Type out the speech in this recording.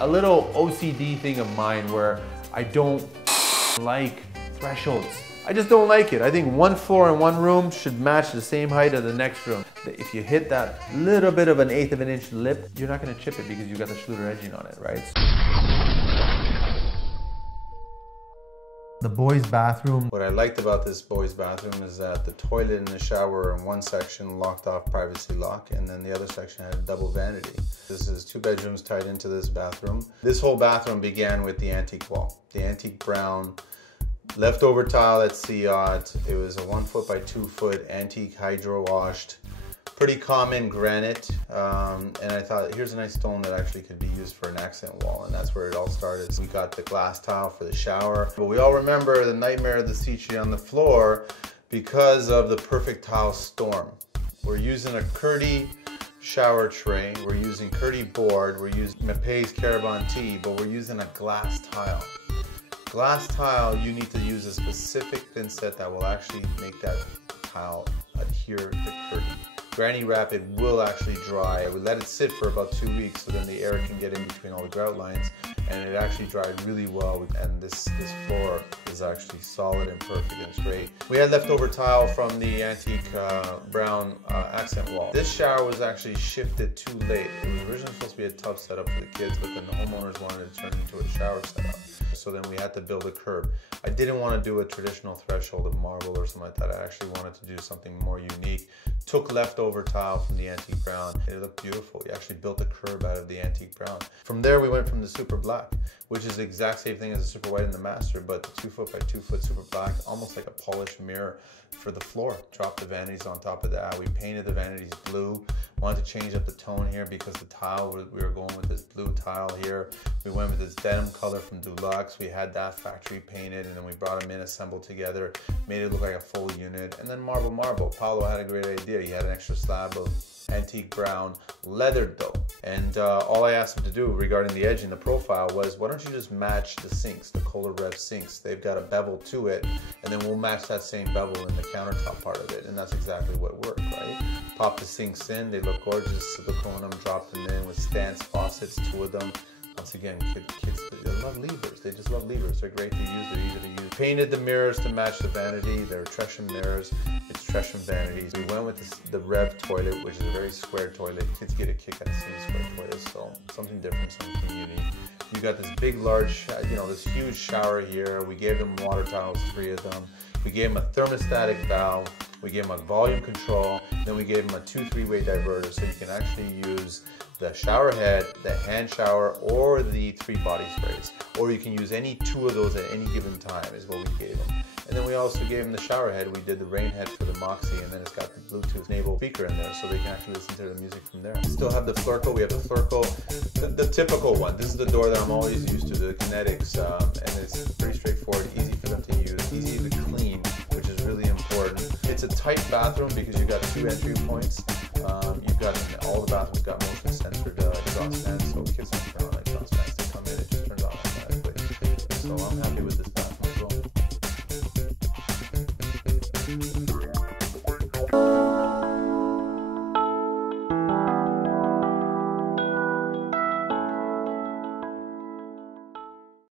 A little OCD thing of mine where I don't like thresholds. I just don't like it. I think one floor in one room should match the same height as the next room. If you hit that little bit of an 1/8 of an inch lip, you're not gonna chip it because you got the Schluter edging on it, right? The boys' bathroom. What I liked about this boys' bathroom is that the toilet and the shower are in one section, locked off privacy lock, and then the other section had a double vanity. This is 2 bedrooms tied into this bathroom. This whole bathroom began with the antique wall. The antique brown leftover tile at CIOT. It was a 1 foot by 2 foot antique hydro washed. Pretty common granite, and I thought here's a nice stone that actually could be used for an accent wall, and that's where it all started. So we got the glass tile for the shower, but we all remember the nightmare of the CIOT on the floor because of the perfect tile storm. We're using a Curdy shower tray, we're using Curdy board, we're using Mapei's Carabon tea, but we're using a glass tile. Glass tile, you need to use a specific thin set that will actually make that tile adhere to Curdy. Granny wrap, it will actually dry. We let it sit for about 2 weeks so then the air can get in between all the grout lines, and it actually dried really well, and this floor is actually solid and perfect, and it's great. We had leftover tile from the antique brown accent wall. This shower was actually shifted too late. It was originally supposed to be a tub setup for the kids, but then the homeowners wanted to turn it into a shower setup. So then we had to build a curb. I didn't want to do a traditional threshold of marble or something like that. I actually wanted to do something more unique. Took leftover tile from the antique brown. It looked beautiful. We actually built a curb out of the antique brown. From there we went from the super black, which is the exact same thing as the super white in the master, but the 2 foot by 2 foot super black, almost like a polished mirror for the floor. Dropped the vanities on top of that. We painted the vanities blue. Wanted to change up the tone here because the tile, we were going with this blue tile here. We went with this denim color from Dulux. We had that factory painted, and then we brought them in, assembled together, made it look like a full unit. And then marble. Paolo had a great idea. He had an extra slab of antique brown, leathered though. And all I asked him to do regarding the edge and the profile was, why don't you just match the sinks, the Kohler Rev sinks. They've got a bevel to it, and then we'll match that same bevel in the countertop part of it. And that's exactly what worked, right? Pop the sinks in, they look gorgeous, silicone them, drop them in with stance faucets, 2 of them. Once again, kids, they love levers. They just love levers. They're great to use. They're easy to use. Painted the mirrors to match the vanity. They're Tresham mirrors. It's Tresham vanities. We went with the Rev toilet, which is a very square toilet. Kids get a kick out of seeing square toilets, so something different, something unique. You got this big, large, this huge shower here. We gave them water tiles, 3 of them. We gave them a thermostatic valve. We gave them a volume control. Then we gave them a 2 3-way diverter, so you can actually use the shower head, the hand shower, or the 3 body sprays. Or you can use any 2 of those at any given time is what we gave them. And then we also gave them the shower head. We did the rain head for the Moxie, and then it's got the Bluetooth enabled speaker in there so they can actually listen to the music from there. We still have the Flurkle. We have the Flurkle, the typical one. This is the door that I'm always used to, the Kinetics, and it's pretty straightforward, easy for them to use, easy to clean, which is really important. It's a tight bathroom because you've got 2 entry points. You've got all the bathrooms got motion censored exhaust fans, so kids don't turn on exhaust fans. They come in, it just turns on automatically. So I'm happy with this bathroom as well.